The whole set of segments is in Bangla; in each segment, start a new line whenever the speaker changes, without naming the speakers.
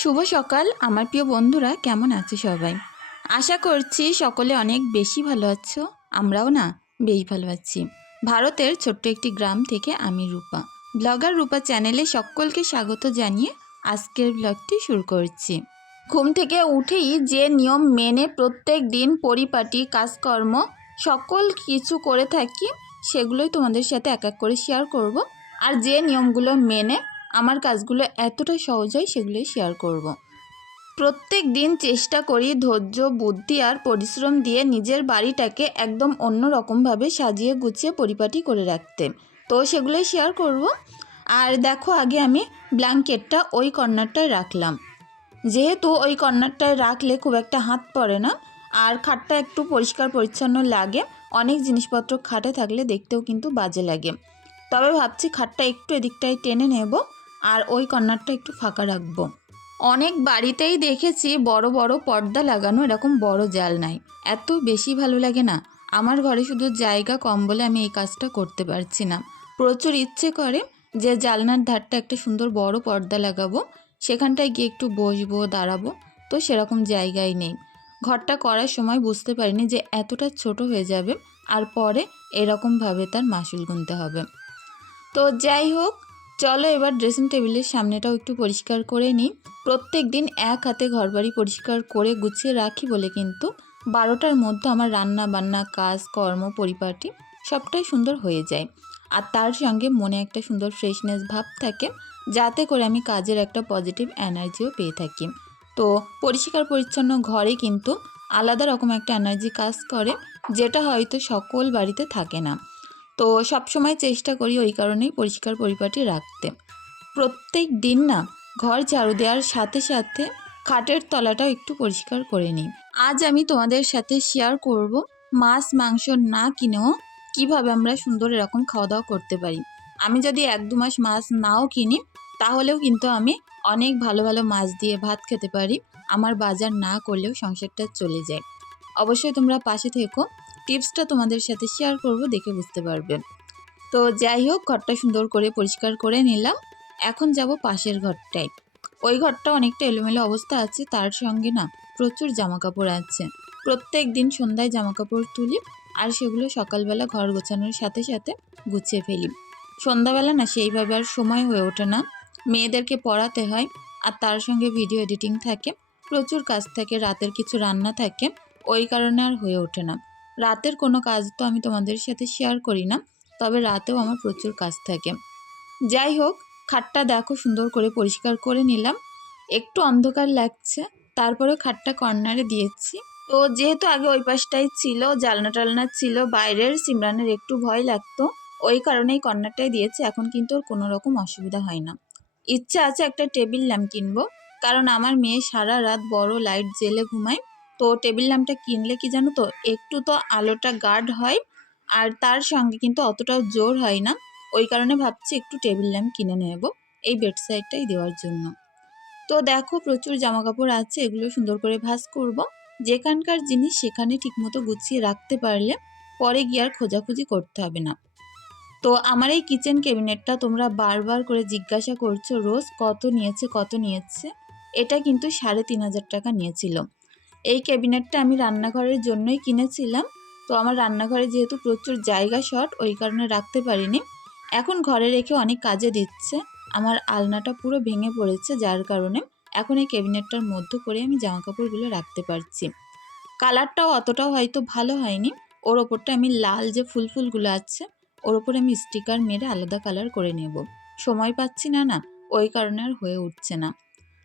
শুভ সকাল। আমার প্রিয় বন্ধুরা, কেমন আছো সবাই? আশা করছি সকলে অনেক বেশি ভালো আছো, আমরাও না বেশ ভালো আছি। ভারতের ছোট্ট একটি গ্রাম থেকে আমি রূপা। ব্লগার রূপা চ্যানেলে সকলকে স্বাগত জানিয়ে আজকের ব্লগটি শুরু করছি। ঘুম থেকে উঠেই যে নিয়ম মেনে প্রত্যেক দিন পরিপাটি, কাজকর্ম, সকল কিছু করে থাকি, সেগুলোই তোমাদের সাথে এক এক করে শেয়ার করব। আর যে নিয়মগুলো মেনে আমার কাজগুলো এতটা সহজ হয় সেগুলোই শেয়ার করব। প্রত্যেক দিন চেষ্টা করি ধৈর্য, বুদ্ধি আর পরিশ্রম দিয়ে নিজের বাড়িটাকে একদম অন্য রকমভাবে সাজিয়ে গুছিয়ে পরিপাটি করে রাখতে। তো সেগুলোই শেয়ার করব। আর দেখো আগে আমি ব্ল্যাঙ্কেটটা ওই কর্নারটায় রাখলাম। যেহেতু ওই কর্নারটায় রাখলে খুব একটা হাত পড়ে না, আর খাটটা একটু পরিষ্কার পরিচ্ছন্ন লাগে, অনেক জিনিসপত্র খাটে থাকলে দেখতেও কিন্তু বাজে লাগে। তবে ভাবছি খাটটা একটু এদিকটায় টেনে নেব। আর ওই কর্নারটা একটু ফাঁকা রাখব। অনেক বাড়িতেই দেখেছি বড় বড় পর্দা লাগানো এরকম বড় জাল নাই। এত বেশি ভালো লাগে না। আমার ঘরে শুধু জায়গা কম বলে আমি এই কাজটা করতে পারছি না। প্রচুর ইচ্ছে করে যে জালনার ধারটা একটা সুন্দর বড় পর্দা লাগাবো। সেখানটায় গিয়ে একটু বসবো, দাঁড়াবো। তো সেরকম জায়গাই নেই। ঘরটা করার সময় বুঝতে পারিনি যে এতটা ছোট হয়ে যাবে। আর পরে এরকমভাবে তার মাসুল গুনতে হবে। তো যাই হোক চলো এবার ড্রেসিং টেবিলের সামনেটাও একটু পরিষ্কার করে নিই। প্রত্যেক দিন এক হাতে ঘরবাড়ি পরিষ্কার করে গুছিয়ে রাখি বলে কিন্তু বারোটার মধ্যে আমার রান্না বান্না কাজ, কর্ম, পরিপাটি সবটাই সুন্দর হয়ে যায়। আর তার সঙ্গে মনে একটা সুন্দর ফ্রেশনেস ভাব থাকে, যাতে করে আমি কাজের একটা পজিটিভ এনার্জিও পেয়ে থাকি। তো পরিষ্কার পরিচ্ছন্ন ঘরে কিন্তু আলাদা রকম একটা এনার্জি কাজ করে, যেটা হয়তো সকল বাড়িতে থাকে না। তো সবসময় চেষ্টা করি ওই কারণেই পরিষ্কার পরিপাটি রাখতে। প্রত্যেক দিন না ঘর ঝাড়ু দেওয়ার সাথে সাথে খাটের তলাটাও একটু পরিষ্কার করে নিই। আজ আমি তোমাদের সাথে শেয়ার করব মাছ, মাংস না কিনেও কীভাবে আমরা সুন্দর এরকম খাওয়া দাওয়া করতে পারি। আমি যদি এক দু মাস মাছ নাও কিনি, তাহলেও কিন্তু আমি অনেক ভালো ভালো মাছ দিয়ে ভাত খেতে পারি। আমার বাজার না করলেও সংসারটা চলে যায়। অবশ্যই তোমরা পাশে থেকো। টিপসটা তোমাদের সাথে শেয়ার করব, দেখে বুঝতে পারবে তো যাই হোক, ঘরটা সুন্দর করে পরিষ্কার করে নিলাম। এখন যাব পাশের ঘরটায়। ওই ঘরটা অনেকটা এলোমেলো অবস্থা আছে, তার সঙ্গে না প্রচুর জামা কাপড় আছে। প্রত্যেক দিন সন্ধ্যায় জামা কাপড় তুলি আর সেগুলো সকালবেলা ঘর গোছানোর সাথে সাথে গুছিয়ে ফেলি। সন্ধ্যাবেলা না সেইভাবে আর সময় হয়ে ওঠে না। মেয়েদেরকে পড়াতে হয় আর তার সঙ্গে ভিডিও এডিটিং থাকে। প্রচুর কাজ থাকে, রাতের কিছু রান্না থাকে, ওই কারণে আর হয়ে ওঠে না। রাতের কোনো কাজ তো আমি তোমাদের সাথে শেয়ার করি না, তবে রাতেও আমার প্রচুর কাজ থাকে। যাই হোক, খাটটা দেখো সুন্দর করে পরিষ্কার করে নিলাম। একটু অন্ধকার লাগছে তারপরে খাটটা কর্নারে দিয়েছি। তো যেহেতু আগে ওই পাশটাই ছিল জালনা টালনা ছিল, বাইরের সিমরানের একটু ভয় লাগতো, ওই কারণেই কর্নারটাই দিয়েছি, এখন কিন্তু ওর কোনো রকম অসুবিধা হয় না। ইচ্ছা আছে একটা টেবিল ল্যাম্প কিনবো, কারণ আমার মেয়ে সারা রাত বড় লাইট জেলে ঘুমায় তো টেবিল ল্যাম্পটা কিনলে কি জানো তো, একটু তো আলোটা গার্ড হয় আর তার সঙ্গে কিন্তু অতটাও জোর হয় না। ওই কারণে ভাবছি একটু টেবিল ল্যাম্প কিনে নেব এই বেড সাইডটাই দেওয়ার জন্য। তো দেখো প্রচুর জামা কাপড় আছে, এগুলো সুন্দর করে ভাঁজ করব। যেখানকার জিনিস সেখানে ঠিকমতো গুছিয়ে রাখতে পারলে পরে গিয়ে আর খোঁজাখুঁজি করতে হবে না। তো আমার এই কিচেন ক্যাবিনেটটা তোমরা বারবার করে জিজ্ঞাসা করছ, রোজ কত নিয়েছে কত নিয়েছে? এটা কিন্তু সাড়ে তিন হাজার টাকা নিয়েছিল। এই ক্যাবিনেটটা আমি রান্নাঘরের জন্যই কিনেছিলাম। তো আমার রান্নাঘরে যেহেতু প্রচুর জায়গা শর্ট, ওই কারণে রাখতে পারিনি। এখন ঘরে রেখে অনেক কাজে দিচ্ছে। আমার আলনাটা পুরো ভেঙে পড়েছে যার কারণে এখন এই ক্যাবিনেটটার মধ্য করে আমি জামা কাপড়গুলো রাখতে পারছি। কালারটাও অতটাও হয়তো ভালো হয়নি। ওর ওপরটা আমি লাল যে ফুল ফুলগুলো আছে, ওর ওপরে আমি স্টিকার মেরে আলাদা কালার করে নেব। সময় পাচ্ছি না না, ওই কারণে আর হয়ে উঠছে না।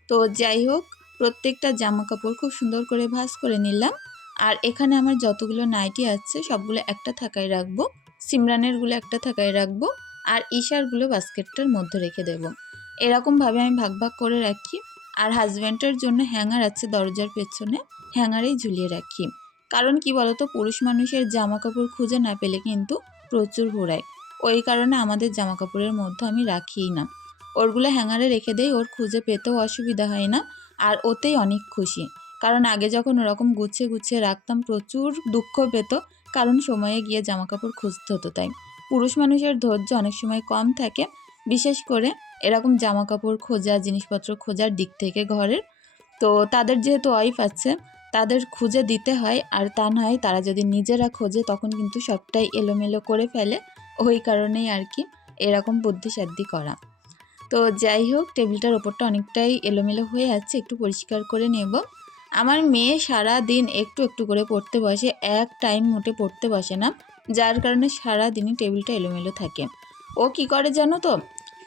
তো যাই হোক প্রত্যেকটা জামা কাপড় খুব সুন্দর করে ভাঁজ করে নিলাম। আর এখানে আমার যতগুলো নাইটি আছে, সবগুলো একটা থাকায় রাখব। সিমরানেরগুলো একটা থাকায় রাখব। আর ঈশারগুলো বাস্কেটটার মধ্যে রেখে দেব। এরকমভাবে আমি ভাগ ভাগ করে রাখি। আর হাজব্যান্ডের জন্য হ্যাঙ্গার আছে দরজার পেছনে, হ্যাঙ্গারেই ঝুলিয়ে রাখি। কারণ কি বলতো, পুরুষ মানুষের জামা কাপড় খুঁজে না পেলে কিন্তু প্রচুর ঘোরায়। ওই কারণে আমাদের জামা কাপড়ের মধ্যে আমি রাখিই না। ওরগুলো হ্যাঙ্গারে রেখে দেই, ওর খুঁজে পেতেও অসুবিধা হয় না। আর ওতেই অনেক খুশি। কারণ আগে যখন ওরকম গুছিয়ে গুছিয়ে রাখতাম, প্রচুর দুঃখ পেত। কারণ সময়ে গিয়ে জামা কাপড় খুঁজতে হতো তাই। পুরুষ মানুষের ধৈর্য অনেক সময় কম থাকে। বিশেষ করে এরকম জামা কাপড় খোঁজা, জিনিসপত্র খোঁজার দিক থেকে ঘরের। তো তাদের যেহেতু ওয়াইফ আছে, তাদের খুঁজে দিতে হয়। আর তা নয় তারা যদি নিজেরা খোঁজে, তখন কিন্তু সবটাই এলোমেলো করে ফেলে। ওই কারণেই আর কি এরকম বুদ্ধিসাদ্ধি করা। তো যাই হোক, টেবিলটার ওপরটা অনেকটাই এলোমেলো হয়ে আছে, একটু পরিষ্কার করে নেব। আমার মেয়ে সারা দিন একটু একটু করে পড়তে বসে, এক টাইম মোটে পড়তে বসে না, যার কারণে সারা দিনই টেবিলটা এলোমেলো থাকে। ও কি করে জানো তো?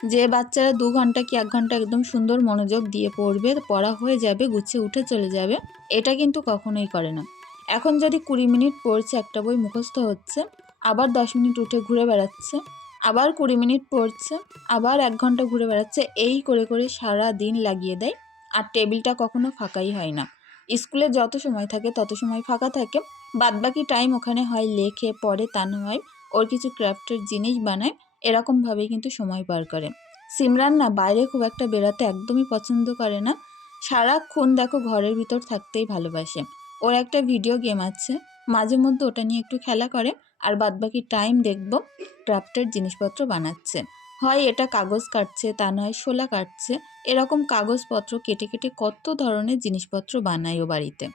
যে বাচ্চারা দু ঘণ্টা কি এক ঘণ্টা একদম সুন্দর মনোযোগ দিয়ে পড়বে, পড়া হয়ে যাবে, গুছিয়ে উঠে চলে যাবে, এটা কিন্তু কখনোই করে না। এখন যদি কুড়ি মিনিট পড়ছে, একটা বই মুখস্থ হচ্ছে, আবার দশ মিনিট উঠে ঘুরে বেড়াচ্ছে। আবার কুড়ি মিনিট পড়ছে, আবার এক ঘণ্টা ঘুরে বেড়াচ্ছে, এই করে করে সারা দিন লাগিয়ে দেয়। আর টেবিলটা কখনো ফাঁকাই হয় না। স্কুলে যত সময় থাকে তত সময় ফাঁকা থাকে। বাদবাকি টাইম ওখানে হয় লেখে, পড়ে তা না হয় ওর কিছু ক্রাফটের জিনিস বানায় এরকমভাবেই কিন্তু সময় পার করে। সিমরান না বাইরে খুব একটা বেরোতে একদমই পছন্দ করে না। সারাক্ষণ দেখো ঘরের ভিতর থাকতেই ভালোবাসে। ওর একটা ভিডিও গেম আছে মাঝে মধ্যে ওটা নিয়ে একটু খেলা করে। আর বাদবাকি টাইম দেখব ক্রাফটের জিনিসপত্র বানাচ্ছে। হয় এটা কাগজ কাটছে, তা নয় শোলা কাটছে। এরকম কাগজপত্র কেটে কেটে কত ধরনের জিনিসপত্র বানায় ও বাড়িতে।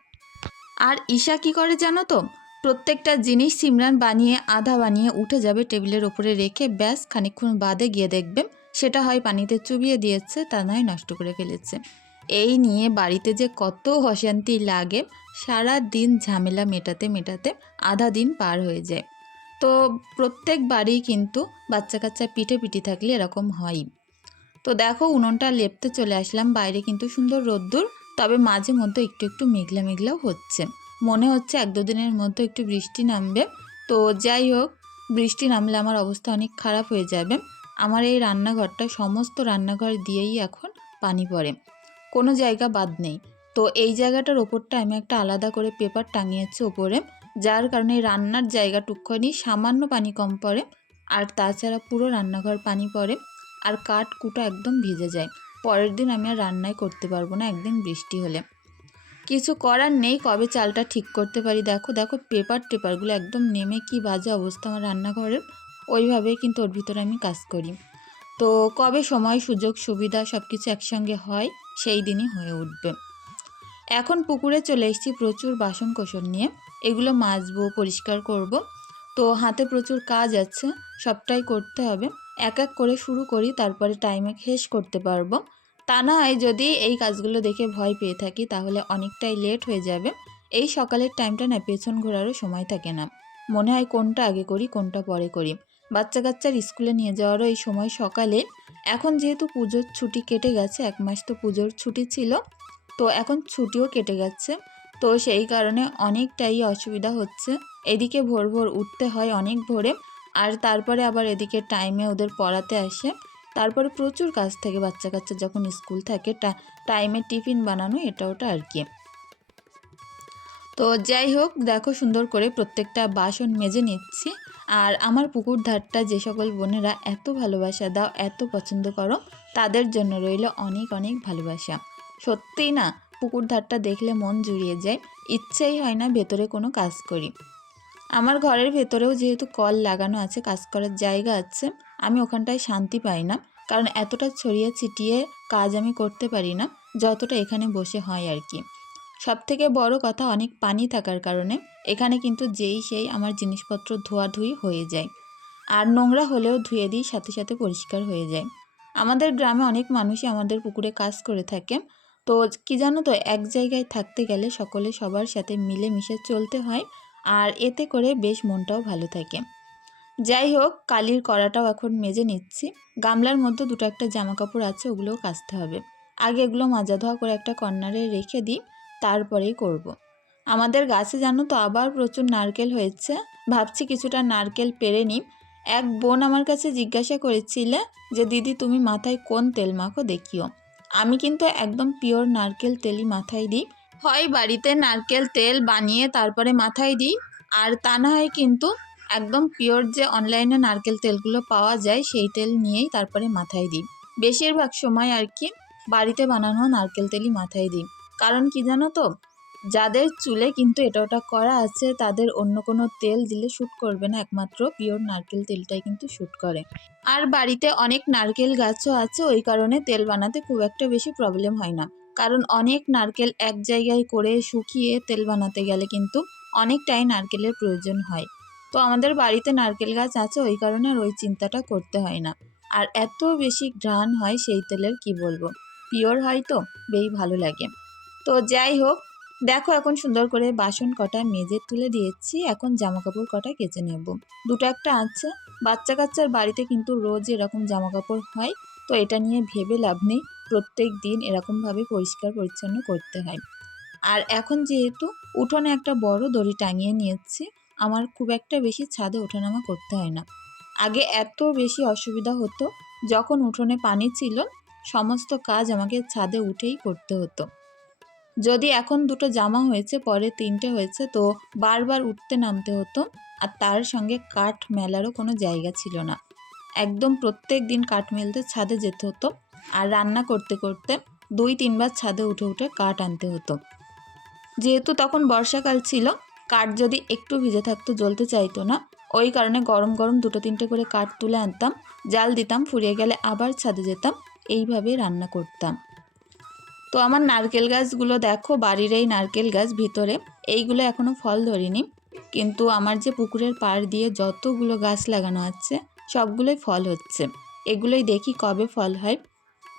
আর ঈশা কি করে জানো তো? প্রত্যেকটা জিনিস সিমরান বানিয়ে, আধা বানিয়ে উঠে যাবে টেবিলের ওপরে রেখে ব্যাস খানিকক্ষণ বাদে গিয়ে দেখবে সেটা হয় পানিতে চুবিয়ে দিয়েছে, তা নয় নষ্ট করে ফেলেছে। এই নিয়ে বাড়িতে যে কত অশান্তি লাগে সারা দিন ঝামেলা মেটাতে মেটাতে আধা দিন পার হয়ে যায়। তো প্রত্যেক বাড়ি কিন্তু বাচ্চা কাচ্চা পিঠে পিঠে থাকলে এরকম হয়। তো দেখো উনুনটা লেপতে চলে আসলাম, বাইরে কিন্তু সুন্দর রোদ্দুর, তবে মাঝে মধ্যে একটু একটু মেঘলা মেঘলাও হচ্ছে। মনে হচ্ছে এক দুদিনের মধ্যে একটু বৃষ্টি নামবে। তো যাই হোক, বৃষ্টি নামলে আমার অবস্থা অনেক খারাপ হয়ে যাবে। আমার এই রান্নাঘরটা সমস্ত রান্নাঘর দিয়েই এখন পানি পড়ে। কোনো জায়গা বাদ নেই। তো এই জায়গাটার ওপরটা আমি একটা আলাদা করে পেপার টাঙিয়েছি ওপরে। যার কারণে রান্নার জায়গাটুকখানি সামান্য পানি কম পড়ে, আর তাছাড়া পুরো রান্নাঘর পানি পড়ে, আর কাঠ কুটো একদম ভিজে যায়। পরের দিন আমি আর রান্নাই করতে পারব না একদিন বৃষ্টি হলে। কিছু করার নেই, কবে চালটা ঠিক করতে পারি? দেখো দেখো, পেপার টেপারগুলো একদম নেমে কি বাজে অবস্থা আমার রান্নাঘরের। ওইভাবেই কিন্তু ওর ভিতরে আমি কাজ করি। তো কবে সময়, সুযোগ, সুবিধা সব কিছু একসঙ্গে হয়, সেই দিনই হয়ে উঠবে। এখন পুকুরে চলে এসেছি প্রচুর বাসন কোসন নিয়ে। এগুলো মাজবো, পরিষ্কার করব। তো হাতে প্রচুর কাজ আছে, সবটাই করতে হবে। এক এক করে শুরু করি, তারপরে টাইমে শেষ করতে পারব। তা না হয় যদি এই কাজগুলো দেখে ভয় পেয়ে থাকি, তাহলে অনেকটাই লেট হয়ে যাবে। এই সকালের টাইমটা না, পেছন ঘোরারও সময় থাকে না। মনে হয় কোনটা আগে করি, কোনটা পরে করি। বাচ্চা কাচ্চার স্কুলে নিয়ে যাওয়ারও এই সময় সকালে। এখন যেহেতু পুজোর ছুটি কেটে গেছে, এক মাস তো পুজোর ছুটি ছিল তো এখন ছুটিও কেটে গেছে। তো সেই কারণে অনেকটাই অসুবিধা হচ্ছে। এদিকে ভোর ভোর উঠতে হয় অনেক ভোরে আর তারপরে আবার এদিকে টাইমে ওদের পড়াতে আসে। তারপরে প্রচুর কাজ থাকে বাচ্চা কাচ্চা যখন স্কুল থাকে টাইমে টিফিন বানানো এটা ওটা আর কি। তো যাই হোক, দেখো সুন্দর করে প্রত্যেকটা বাসন মেজে নিচ্ছি। আর আমার পুকুর ধারটা যে সকল বোনেরা এত ভালোবাসা দাও, এত পছন্দ করো, তাদের জন্য রইল অনেক অনেক ভালোবাসা। সত্যিই না, পুকুর ধারটা দেখলে মন জুড়িয়ে যায়, ইচ্ছেই হয় না ভেতরে কোনো কাজ করি। আমার ঘরের ভেতরেও যেহেতু কল লাগানো আছে, কাজ করার জায়গা আছে, আমি ওখানটায় শান্তি পাই না, কারণ এতটা ছড়িয়ে ছিটিয়ে কাজ আমি করতে পারি না, যতটা এখানে বসে হয় আর কি। সব থেকে বড় কথা অনেক পানি থাকার কারণে, এখানে কিন্তু যেই সেই আমার জিনিসপত্র ধোয়াধুয়ি হয়ে যায়। আর নোংরা হলেও ধুয়ে দিই, সাথে সাথে পরিষ্কার হয়ে যায়। আমাদের গ্রামে অনেক মানুষই আমাদের পুকুরে কাজ করে থাকে তো কি জানো তো, এক জায়গায় থাকতে গেলে সকলে সবার সাথে মিলে মিশে চলতে হয় আর এতে করে বেশ মনটাও ভালো থাকে। যাই হোক, কালির কড়াটাও এখন মেজে নিচ্ছি। গামলার মধ্যে দুটো একটা জামা কাপড় আছে, ওগুলোও কাচতে হবে। আগে এগুলো মাজা ধোয়া করে একটা কর্নারে রেখে দিই, তারপরেই করব। আমাদের গাছে জানো তো আবার প্রচুর নারকেল হয়েছে। ভাবছি কিছুটা নারকেল পেরে নিই। এক বোন আমার কাছে জিজ্ঞাসা করেছিলে যে, দিদি, তুমি মাথায় কোন তেল মাখো? দেখিও। আমি কিন্তু একদম পিওর নারকেল তেলই মাথায় দিই। হয় বাড়িতে নারকেল তেল বানিয়ে তারপরে মাথায় দিই। আর তা না হয় কিন্তু একদম পিওর যে অনলাইনে নারকেল তেলগুলো পাওয়া যায়, সেই তেল নিয়েই তারপরে মাথায় দিই। বেশিরভাগ সময় আর কি বাড়িতে বানানো নারকেল তেলই মাথায় দিই। কারণ কি জানো তো? যাদের চুলে কিন্তু এটা ওটা করা আছে, তাদের অন্য কোনো তেল দিলে শ্যুট করবে না, একমাত্র পিওর নারকেল তেলটাই কিন্তু শ্যুট করে। আর বাড়িতে অনেক নারকেল গাছও আছে, ওই কারণে তেল বানাতে খুব একটা বেশি প্রবলেম হয় না। কারণ অনেক নারকেল এক জায়গায় করে শুকিয়ে তেল বানাতে গেলে কিন্তু অনেকটাই নারকেলের প্রয়োজন হয়। তো আমাদের বাড়িতে নারকেল গাছ আছে, ওই কারণে আর ওই চিন্তাটা করতে হয় না। আর এত বেশি ঘ্রাণ হয় সেই তেলের, কি বলব? পিওর হয় তো বেশ ভালো লাগে। তো যাই হোক দেখো এখন সুন্দর করে বাসন কটা মেজে তুলে দিয়েছি, এখন জামা কাপড় কটা কেচে নেব। দুটো একটা আছে বাচ্চা কাচ্চার বাড়িতে কিন্তু রোজ এরকম জামা কাপড় হয়, তো এটা নিয়ে ভেবে লাভ নেই। প্রত্যেক দিন এরকমভাবে পরিষ্কার পরিচ্ছন্ন করতে হয়। আর এখন যেহেতু উঠোনে একটা বড় দড়ি টাঙিয়ে নিয়েছি, আমার খুব একটা বেশি ছাদে ওঠানামা করতে হয় না। আগে এত বেশি অসুবিধা হতো, যখন উঠোনে পানি ছিল, সমস্ত কাজ আমাকে ছাদে উঠেই করতে হতো। যদি এখন দুটো জামা হয়েছে, পরে তিনটে হয়েছে, তো বারবার উঠতে নামতে হতো। আর তার সঙ্গে কাঠ মেলারও কোনো জায়গা ছিল না। একদম প্রত্যেক দিন কাঠ মেলতে ছাদে যেতে হতো। আর রান্না করতে করতে দুই তিনবার ছাদে উঠে উঠে কাঠ আনতে হতো। যেহেতু তখন বর্ষাকাল ছিল, কাঠ যদি একটু ভিজে থাকতো, জ্বলতে চাইতো না। ওই কারণে গরম গরম দুটো তিনটে করে কাঠ তুলে আনতাম, জাল দিতাম, ফুরিয়ে গেলে আবার ছাদে যেতাম। এইভাবে রান্না করতাম। তো আমার নারকেল গাছগুলো দেখো, বাড়ির এই নারকেল গাছ ভিতরে। এইগুলো এখনও ফল ধরিনি। কিন্তু আমার যে পুকুরের পাড় দিয়ে যতগুলো গাছ লাগানো আছে, সবগুলোই ফল হচ্ছে। এগুলোই দেখি কবে ফল হয়।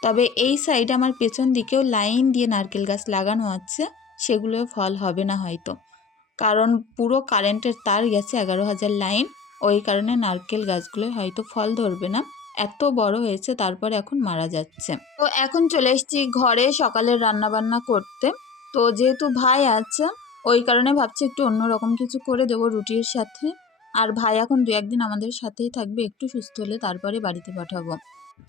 তবে এই সাইডে আমার পেছন দিকেও লাইন দিয়ে নারকেল গাছ লাগানো আছে, সেগুলো ফল হবে না হয়তো। কারণ পুরো কারেন্টের তার গেছে এগারো হাজার লাইন ওই কারণে নারকেল গাছগুলো হয়তো ফল ধরবে না। এত বড় হয়েছে, তারপর এখন মারা যাচ্ছে। তো এখন চলে এসেছি ঘরে সকালের রান্না বান্না করতে। তো যেহেতু ভাই আছে, ওই কারণে ভাবছি একটু অন্যরকম কিছু করে দেবো রুটির সাথে। আর ভাই এখন দু একদিন আমাদের সাথেই থাকবে, একটু সুস্থ হলে তারপরে বাড়িতে পাঠাবো।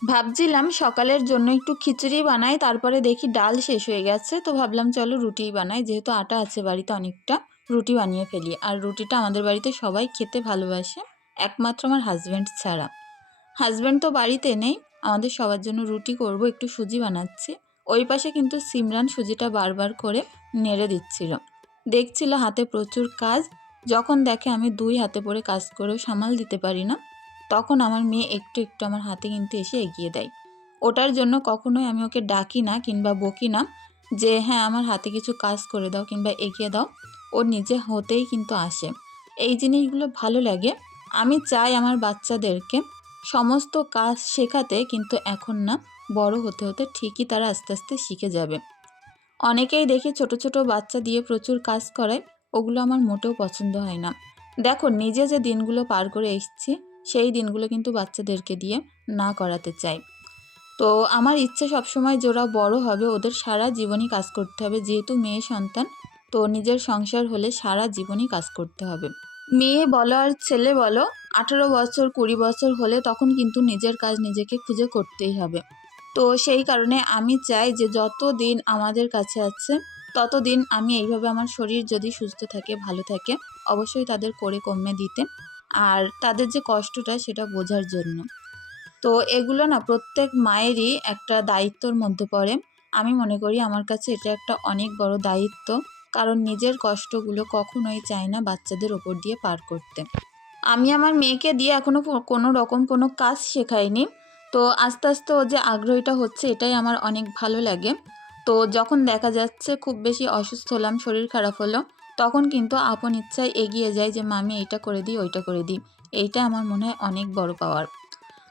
ভাবছিলাম সকালের জন্য একটু খিচুড়ি বানাই, তারপরে দেখি ডাল শেষ হয়ে গেছে, তো ভাবলাম চলো রুটিই বানাই, যেহেতু আটা আছে বাড়িতে অনেকটা, রুটি বানিয়ে ফেলি। আর রুটিটা আমাদের বাড়িতে সবাই খেতে ভালোবাসে, একমাত্র আমার হাজব্যান্ড ছাড়া। হাজব্যান্ড তো বাড়িতে নেই, আমাদের সবার জন্য রুটি করব, একটু সুজি বানাচ্ছি। ওই পাশে কিন্তু সিমরান সুজিটা বারবার করে নেড়ে দিচ্ছিল। দেখছিল হাতে প্রচুর কাজ, যখন দেখে আমি দুই হাতে পরে কাজ করেও সামাল দিতে পারি না, তখন আমার মেয়ে একটু একটু আমার হাতে কিন্তু এসে এগিয়ে দেয়। ওটার জন্য কখনোই আমি ওকে ডাকি না কিংবা বকি না, যে হ্যাঁ আমার হাতে কিছু কাজ করে দাও কিংবা এগিয়ে দাও, ও নিজে হতেই কিন্তু আসে। এই জিনিসগুলো ভালো লাগে। আমি চাই আমার বাচ্চাদেরকে সমস্ত কাজ শেখাতে কিন্তু এখন না, বড় হতে হতে ঠিকই তারা আস্তে আস্তে শিখে যাবে। অনেকেই দেখি ছোট ছোট বাচ্চা দিয়ে প্রচুর কাজ করায় ওগুলো আমার মোটেও পছন্দ হয় না। দেখো, নিজে যে দিনগুলো পার করে এসছি, সেই দিনগুলো কিন্তু বাচ্চাদেরকে দিয়ে না করাতে চাই। তো আমার ইচ্ছে সবসময় যে বড় হবে, ওদের সারা জীবনই কাজ করতে হবে। যেহেতু মেয়ে সন্তান, তো নিজের সংসার হলে সারা জীবনই কাজ করতে হবে। মেয়ে বলো আর ছেলে বলো, আঠারো বছর, কুড়ি বছর হলে তখন কিন্তু নিজের কাজ নিজেকে খুঁজে করতেই হবে। তো সেই কারণে আমি চাই যে যত দিন আমাদের কাছে আছে, ততদিন আমি এইভাবে আমার শরীর যদি সুস্থ থাকে, ভালো থাকে, অবশ্যই তাদের করে কমে দিতে আর তাদের যে কষ্টটা সেটা বোঝার জন্য। তো এগুলো না প্রত্যেক মায়েরই একটা দায়িত্বর মধ্যে পড়ে। আমি মনে করি আমার কাছে এটা একটা অনেক বড় দায়িত্ব। কারণ নিজের কষ্টগুলো কখনোই চায় না বাচ্চাদের ওপর দিয়ে পার করতে। আমি আমার মেয়েকে দিয়ে এখনও কোনো রকম কোনো কাজ শেখাইনি। তো আস্তে আস্তে ও যে আগ্রহীটা হচ্ছে, এটাই আমার অনেক ভালো লাগে। তো যখন দেখা যাচ্ছে খুব বেশি অসুস্থ হলাম, শরীর খারাপ হলো, তখন কিন্তু আপন ইচ্ছায় এগিয়ে যায় যে, মামি, এইটা করে দিই, ওইটা করে দিই। এইটা আমার মনে হয় অনেক বড় পাওয়ার।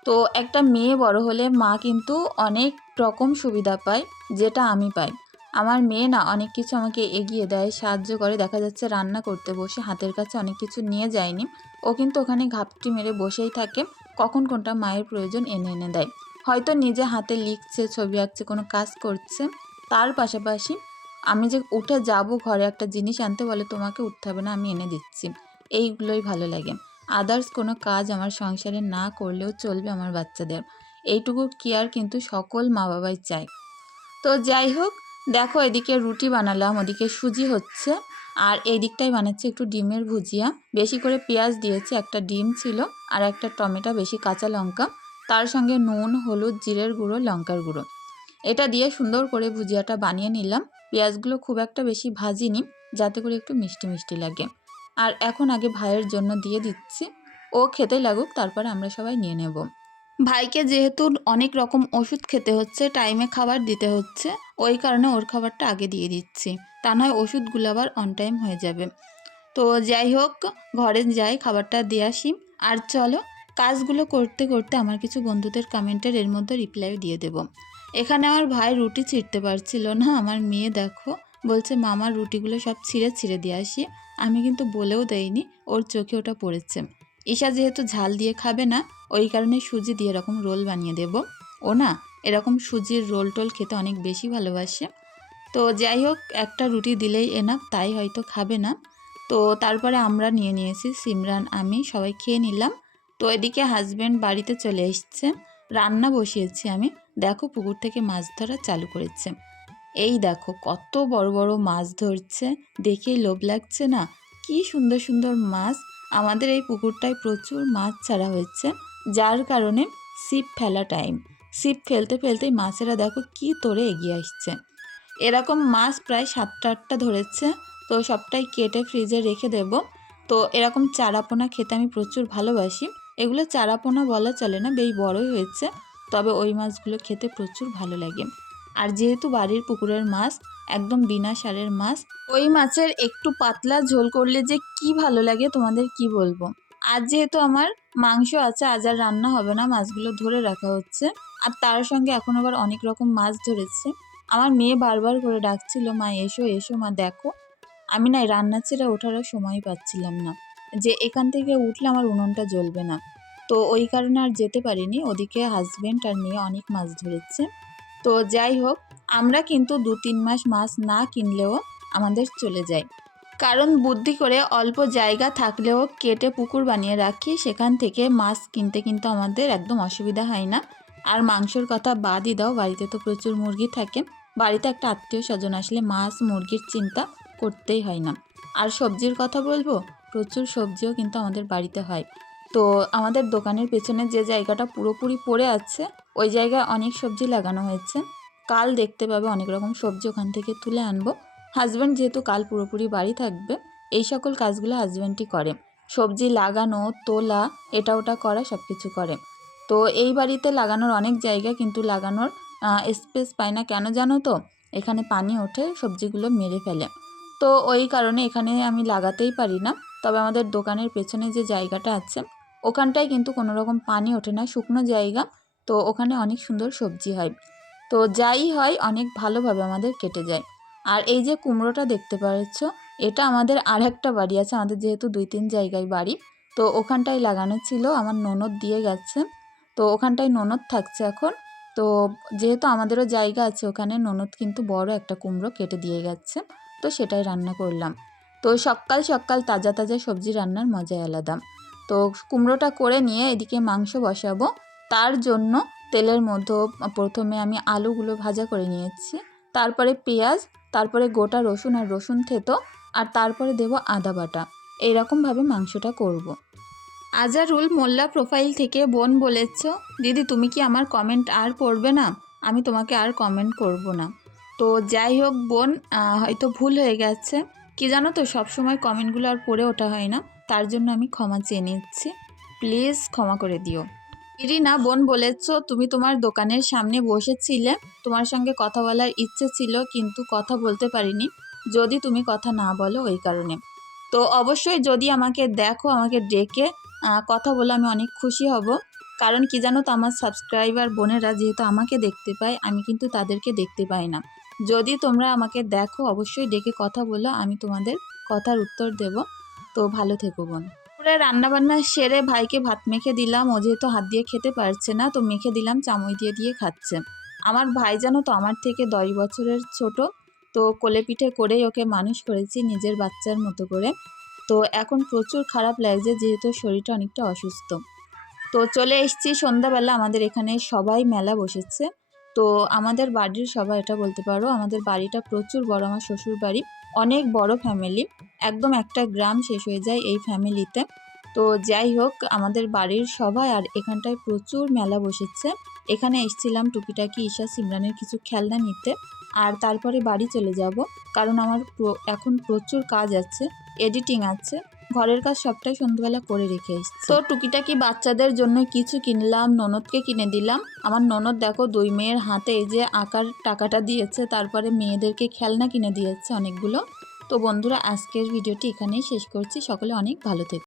তো একটা মেয়ে বড় হলে মা কিন্তু অনেক রকম সুবিধা পায়, যেটা আমি পাই। আমার মেয়ে না অনেক কিছু আমাকে এগিয়ে দেয়, সাহায্য করে। দেখা যাচ্ছে রান্না করতে বসে, হাতের কাছে অনেক কিছু নিয়ে যায়নি। ও কিন্তু ওখানে ঘাপটি মেরে বসেই থাকে, কখন কোনটা মায়ের প্রয়োজন এনে এনে দেয়। হয়তো নিজে হাতে লিখছে, ছবি আঁকছে, কোনো কাজ করছে। তার পাশাপাশি আমি যে উঠে যাব, ঘরে একটা জিনিস আনতে বলে তোমাকে উঠতে হবে না, আমি এনে দিচ্ছি। এইগুলোই ভালো লাগে। আদার্স কোনো কাজ আমার সংসারে না করলেও চলবে আমার বাচ্চাদের। এইটুকু কেয়ার কিন্তু সকল মা বাবাই চায়। তো যাই হোক দেখো, এদিকে রুটি বানালাম, ওদিকে সুজি হচ্ছে, আর এই দিকটাই বানাচ্ছে একটু ডিমের ভুজিয়া। বেশি করে পেঁয়াজ দিয়েছি, একটা ডিম ছিল, আর একটা টমেটো, বেশি কাঁচা লঙ্কা। তার সঙ্গে নুন, হলুদ, জিরের গুঁড়ো, লঙ্কার গুঁড়ো। এটা দিয়ে সুন্দর করে ভুজিয়াটা বানিয়ে নিলাম। পেঁয়াজগুলো খুব একটা বেশি ভাজিনি, যাতে করে একটু মিষ্টি মিষ্টি লাগে। আর এখন আগে ভাইয়ের জন্য দিয়ে দিচ্ছি। ও খেতে লাগুক, তারপর আমরা সবাই নিয়ে নেব। ভাইকে যেহেতু অনেক রকম ওষুধ খেতে হচ্ছে, টাইমে খাবার দিতে হচ্ছে, ওই কারণে ওর খাবারটা আগে দিয়ে দিচ্ছি। তা নয় ওষুধগুলো আবার অন টাইম হয়ে যাবে। তো যাই হোক, ঘরে যাই, খাবারটা দিয়ে আসি। আর চলো, কাজগুলো করতে করতে আমার কিছু বন্ধুদের কমেন্টের এর মধ্যে রিপ্লাই দিয়ে দেব। এখানে আমার ভাই রুটি ছিঁড়তে পারছিল না, আমার মেয়ে দেখো, বলছে মামার রুটিগুলো সব ছিঁড়ে ছিঁড়ে দিয়ে আসি। আমি কিন্তু বলেও দেইনি, ওর চোখে ওটা পড়েছে। ঈশা যেহেতু ঝাল দিয়ে খাবে না, ওই কারণে সুজি দিয়ে এরকম রোল বানিয়ে দেব। ও না, এরকম সুজির রোল টোল খেতে অনেক বেশি ভালোবাসে। তো যাই হোক, একটা রুটি দিলেই এনাফ, তাই হয়তো খাবে না। তো তারপরে আমরা নিয়ে নিয়েছি সিমরান, আমি সবাই খেয়ে নিলাম। তো এদিকে হাজব্যান্ড বাড়িতে চলে এসছে। রান্না বসিয়েছি আমি। দেখো পুকুর থেকে মাছ ধরা চালু করেছে। এই দেখো, কত বড় বড় মাছ ধরছে। দেখেই লোভ লাগছে না। কি সুন্দর সুন্দর মাছ। আমাদের এই পুকুরটায় প্রচুর মাছ ছাড়া হয়েছে, যার কারণে ছিপ ফেলা টাইম ছিপ ফেলতে ফেলতেই মাছেরা দেখো কি তোরে এগিয়ে আসছে। এরকম মাছ প্রায় সাতটা আটটা ধরেছে, তো সবটাই কেটে ফ্রিজে রেখে দেব। তো এরকম চারাপোনা খেতে আমি প্রচুর ভালোবাসি। এগুলো চারাপোনা বলা চলে না, বেশ বড়ই হয়েছে, তবে ওই মাছগুলো খেতে প্রচুর ভালো লাগে। আর যেহেতু বাড়ির পুকুরের মাছ, একদম বিনা সারের মাছ, ওই মাছের একটু পাতলা ঝোল করলে যে কি ভালো লাগে তোমাদের কি বলব? আজ যেহেতু আমার মাংস আছে, আজ আর রান্না হবে না, মাছগুলো ধরে রাখা হচ্ছে। আর তার সঙ্গে এখন আবার অনেক রকম মাছ ধরেছে। আমার মেয়ে বারবার করে ডাকছিল, মা, এসো এসো, মা, দেখো। আমি না রান্না ছেড়ে ওঠারও সময় পাচ্ছিলাম না। যে এখান থেকে উঠলে আমার উনুনটা জ্বলবে না। তো ওই কারণে আর যেতে পারিনি। ওদিকে হাজবেন্ড আর মেয়ে অনেক মাছ ধরেছে। তো যাই হোক, আমরা কিন্তু দু তিন মাস মাছ না কিনলেও আমাদের চলে যায়। কারণ বুদ্ধি করে অল্প জায়গা থাকলেও কেটে পুকুর বানিয়ে রাখি, সেখান থেকে মাছ কিনতে কিন্তু আমাদের একদম অসুবিধা হয় না। আর মাংসর কথা বাদই দাও, বাড়িতে তো প্রচুর মুরগি থাকে। বাড়িতে একটা আত্মীয় স্বজন আসলে মাছ, মুরগির চিন্তা করতেই হয় না। আর সবজির কথা বলব? প্রচুর সবজিও কিন্তু আমাদের বাড়িতে হয়। তো আমাদের দোকানের পেছনে যে জায়গাটা পুরোপুরি পড়ে আছে, ওই জায়গায় অনেক সবজি লাগানো হয়েছে। কাল দেখতে পাবে অনেক রকম সবজি ওখান থেকে তুলে আনব। হাজব্যান্ড যেহেতু কাল পুরোপুরি বাড়ি থাকবে, এই সকল কাজগুলো হাজব্যান্ডই করে। সবজি লাগানো, তোলা, এটা ওটা করা সব কিছু করে। তো এই বাড়িতে লাগানোর অনেক জায়গা কিন্তু লাগানোর স্পেস পায় না। কেন জানো তো? এখানে পানি ওঠে, সবজিগুলো মেরে ফেলে। তো ওই কারণে এখানে আমি লাগাতেই পারি না। তবে আমাদের দোকানের পেছনে যে জায়গাটা আছে ওখানটায় কিন্তু কোনো রকম পানি ওঠে না, শুকনো জায়গা। তো ওখানে অনেক সুন্দর সবজি হয়। তো যাই হয়, অনেক ভালোভাবে আমাদের কেটে যায়। আর এই যে কুমড়োটা দেখতে পাচ্ছ, এটা আমাদের আর একটা বাড়ি আছে, আমাদের যেহেতু দুই তিন জায়গায় বাড়ি। তো ওখানটায় লাগানো ছিল, আমার ননদ দিয়ে গেছে। তো ওখানটায় ননদ থাকছে এখন। তো যেহেতু আমাদেরও জায়গা আছে ওখানে, ননদ কিন্তু বড় একটা কুমড়ো কেটে দিয়ে গেছে। তো সেটাই রান্না করলাম। তো সকাল সকাল তাজা তাজা সবজি রান্নার মজাই আলাদা। তো কুমড়োটা করে নিয়ে এদিকে মাংস বসাবো। তার জন্য তেলের মধ্যে প্রথমে আমি আলুগুলো ভাজা করে নিয়েছি। তারপরে পেঁয়াজ, তারপরে গোটা রসুন আর রসুন থেতো, আর তারপরে দেব আদা বাটা। এইরকমভাবে মাংসটা করব। আজারুল মোল্লা প্রোফাইল থেকে বোন বলেছ, দিদি, তুমি কি আমার কমেন্ট আর পড়বে না? আমি তোমাকে আর কমেন্ট করব না। তো যাই হোক বোন হয়তো ভুল হয়ে গেছে। কি জানো তো, সবসময় কমেন্টগুলো আর পড়ে ওঠা হয় না। তার জন্য আমি ক্ষমা চেয়ে নিচ্ছি। প্লিজ ক্ষমা করে দিও। ইরিনা বোন বলেছ, তুমি তোমার দোকানের সামনে বসেছিলে। তোমার সঙ্গে কথা বলার ইচ্ছে ছিল, কিন্তু কথা বলতে পারিনি। যদি তুমি কথা না বলো ওই কারণে। তো অবশ্যই যদি আমাকে দেখো, আমাকে ডেকে কথা বলে আমি অনেক খুশি হব। কারণ কি জানো তো, আমার সাবস্ক্রাইবার বোনেরা যেহেতু আমাকে দেখতে পায়, আমি কিন্তু তাদেরকে দেখতে পাই না। যদি তোমরা আমাকে দেখো, অবশ্যই ডেকে কথা বলো, আমি তোমাদের কথার উত্তর দেব। তো ভালো থেকো বোন। দুপুরে রান্নাবান্না সেরে ভাইকে ভাত মেখে দিলাম, ও যেহেতু হাত দিয়ে খেতে পারছে না, তো মেখে দিলাম, চামচ দিয়ে দিয়ে খাচ্ছে। আমার ভাই জানো তো আমার থেকে দশ বছরের ছোট, তো কোলে পিঠে করেই ওকে মানুষ করেছি নিজের বাচ্চার মতো করে। তো এখন প্রচুর খারাপ লাগছে, যেহেতু শরীরটা অনেকটা অসুস্থ। তো চলে এসছি সন্ধ্যাবেলা, আমাদের এখানে সবাই মেলা বসেছে। তো আমাদের বাড়ির সবাই এটা বলতে পারো, আমাদের বাড়িটা প্রচুর বড়, আমার শ্বশুর বাড়ি অনেক বড় ফ্যামিলি একদম একটা গ্রাম শেষ হয়ে যায় এই ফ্যামিলিতে তো। যাই হোক, আমাদের বাড়ির সবাই আর এখানটায় প্রচুর মেলা বসেছে। এখানে এসছিলাম টুকিটাকি, ঈশা, সিমরানের কিছু খেলনা নিতে। আর তারপরে বাড়ি চলে যাব, কারণ আমার এখন প্রচুর কাজ আছে এডিটিং আছে। ঘরের কাজ সবটাই সন্ধ্যাবেলা করে রেখে এসেছি। তো টুকিটাকি বাচ্চাদের জন্য কিছু কিনলাম, ননদকে কিনে দিলাম। আমার ননদ দেখো, দুই মেয়ের হাতে এই যে আঁকার টাকাটা দিয়েছে, তারপরে মেয়েদেরকে খেলনা কিনে দিয়েছে অনেকগুলো। তো বন্ধুরা, আজকের ভিডিওটি এখানেই শেষ করছি। সকলে অনেক ভালো থেকো।